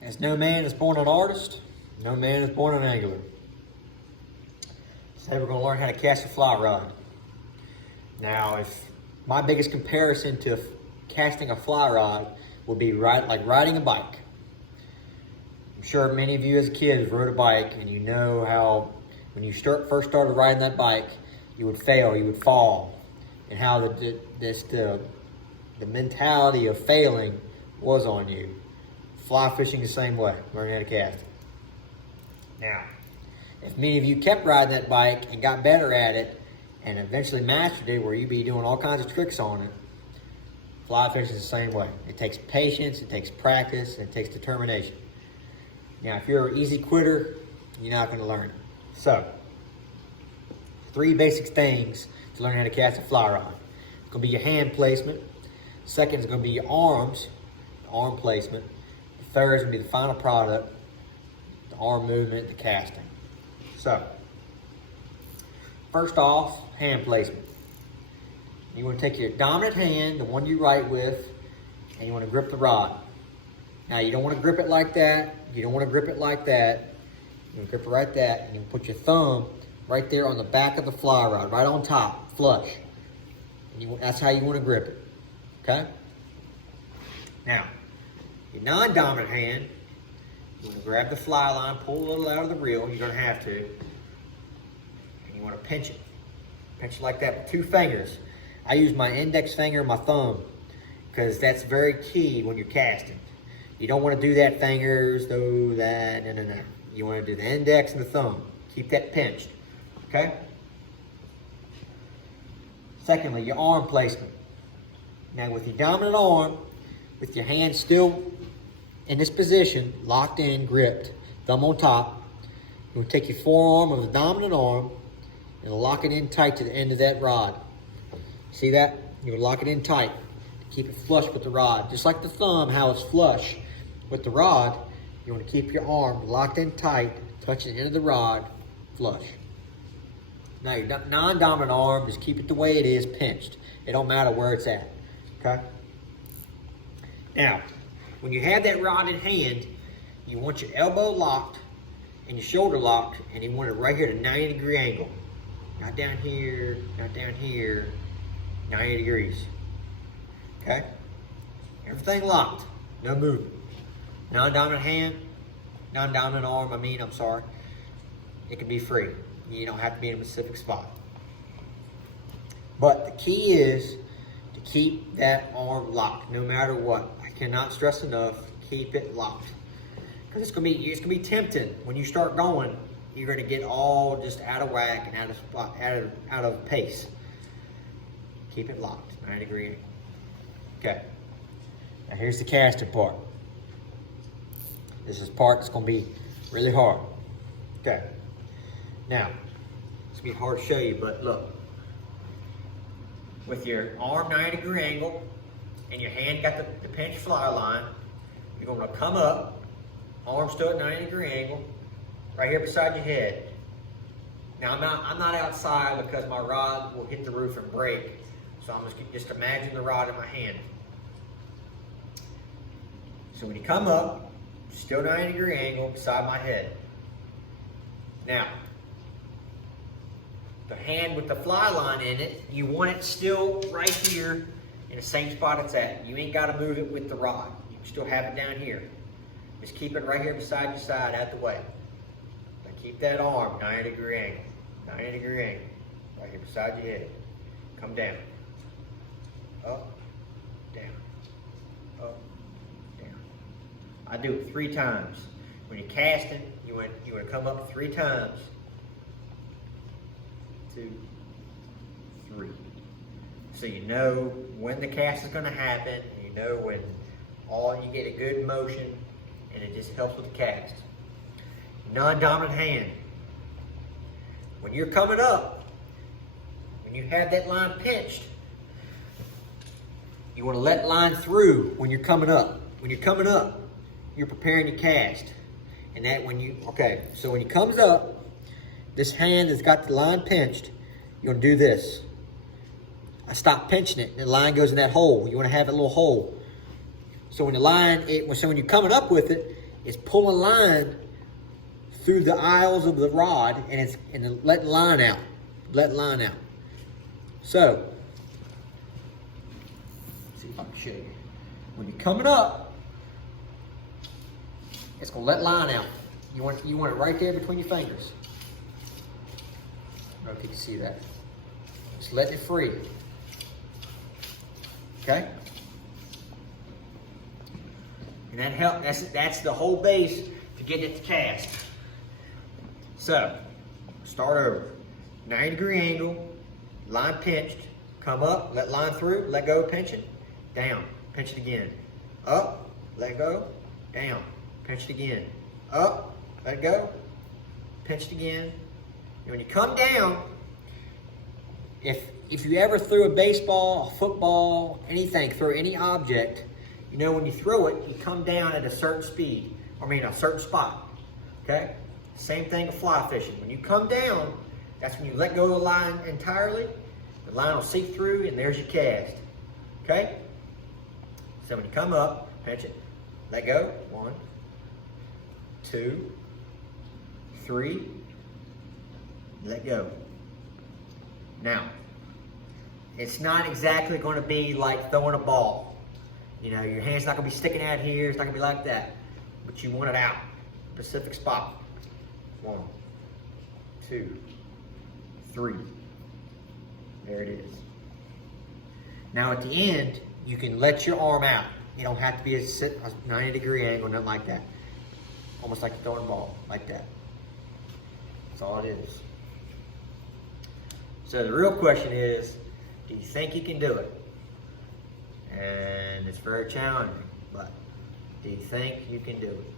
As no man is born an artist, no man is born an angler. Today we're going to learn how to cast a fly rod. Now, if my biggest comparison to casting a fly rod would be like riding a bike. I'm sure many of you as kids rode a bike, and you know how when you first started riding that bike, you would fail, you would fall, and how the mentality of failing was on you. Fly fishing the same way, learning how to cast. Now, if many of you kept riding that bike and got better at it and eventually mastered it where you'd be doing all kinds of tricks on it, fly fishing is the same way. It takes patience, it takes practice, and it takes determination. Now, if you're an easy quitter, you're not going to learn it. So, 3 basic things to learn how to cast a fly rod. It's going to be your hand placement. Second is going to be your arms, the arm placement. The third is going to be the final product, the arm movement, the casting. So, first off, hand placement. You want to take your dominant hand, the one you write with, and you want to grip the rod. Now, you don't want to grip it like that. You don't want to grip it like that. You want to grip it right that, and you put your thumb right there on the back of the fly rod, right on top, flush. And that's how you want to grip it, okay? Now, your non-dominant hand, you want to grab the fly line, pull a little out of the reel, you're going to have to, and you want to pinch it. Pinch it like that with 2 fingers. I use my index finger and my thumb because that's very key when you're casting. You don't want to do that fingers, no. You want to do the index and the thumb. Keep that pinched, okay? Secondly, your arm placement. Now with your dominant arm, with your hand still in this position, locked in, gripped, thumb on top, you want to take your forearm of the dominant arm and lock it in tight to the end of that rod. See that? You lock it in tight to keep it flush with the rod. Just like the thumb, how it's flush with the rod, you want to keep your arm locked in tight, touching the end of the rod, flush. Now your non-dominant arm, just keep it the way it is, pinched. It don't matter where it's at, okay? Now, when you have that rod in hand, you want your elbow locked and your shoulder locked, and you want it right here at a 90-degree angle. Not down here, not down here, 90 degrees, okay? Everything locked, no movement. Non-dominant hand, non-dominant arm, I'm sorry. It can be free. You don't have to be in a specific spot. But the key is to keep that arm locked no matter what. I cannot stress enough, keep it locked. Because it's gonna be tempting when you start going, you're gonna get all just out of whack and out of spot, out of pace. Keep it locked, 90-degree angle. Okay. Now here's the casting part. This is part that's gonna be really hard. Okay. Now, it's gonna be hard to show you, but look. With your arm 90-degree angle and your hand got the pinch fly line, you're gonna come up, arm still at 90-degree angle, right here beside your head. Now I'm not outside because my rod will hit the roof and break. So I'm just imagine the rod in my hand. So when you come up, still 90-degree angle beside my head. Now, the hand with the fly line in it, you want it still right here in the same spot it's at. You ain't got to move it with the rod. You can still have it down here. Just keep it right here beside your side, out the way. Now keep that arm 90-degree angle. 90-degree angle. Right here beside your head. Come down. Up, down, up, down. I do it 3 times. When you're casting, you want to come up 3 times. 2, 3. So you know when the cast is going to happen. You know when you get a good motion, and it just helps with the cast. Non-dominant hand. When you're coming up, when you have that line pinched, you want to let line through when you're coming up. When you're coming up, you're preparing your cast. And that so when he comes up, this hand has got the line pinched, you're gonna do this. I stop pinching it, and the line goes in that hole. You wanna have a little hole. So when the line, when you're coming up with it, is pull a line through the aisles of the rod and let line out. Let line out. So, let's see if I can show you. When you're coming up, it's gonna let line out. You want it right there between your fingers. I don't know if you can see that. Just letting it free. Okay? And that helps. That's the whole base to get it to cast. So, start over. 90-degree angle, line pinched, come up, let line through, let go, pinch it, down, pinch it again. Up, let go, down, pinch it again. Up, let go, pinch it again. And when you come down, if you ever threw a baseball, a football, anything, throw any object, you know when you throw it, you come down at a certain speed, a certain spot, okay? Same thing with fly fishing. When you come down, that's when you let go of the line entirely. The line will seep through and there's your cast, okay? So when you come up, pinch it, let go, 1, 2, 3, let go. Now, it's not exactly going to be like throwing a ball. You know, your hand's not going to be sticking out here. It's not going to be like that. But you want it out. Specific spot. 1, 2, 3. There it is. Now at the end, you can let your arm out. You don't have to be a 90-degree angle, nothing like that. Almost like throwing a ball, like that. That's all it is. So the real question is, do you think you can do it? And it's very challenging, but do you think you can do it?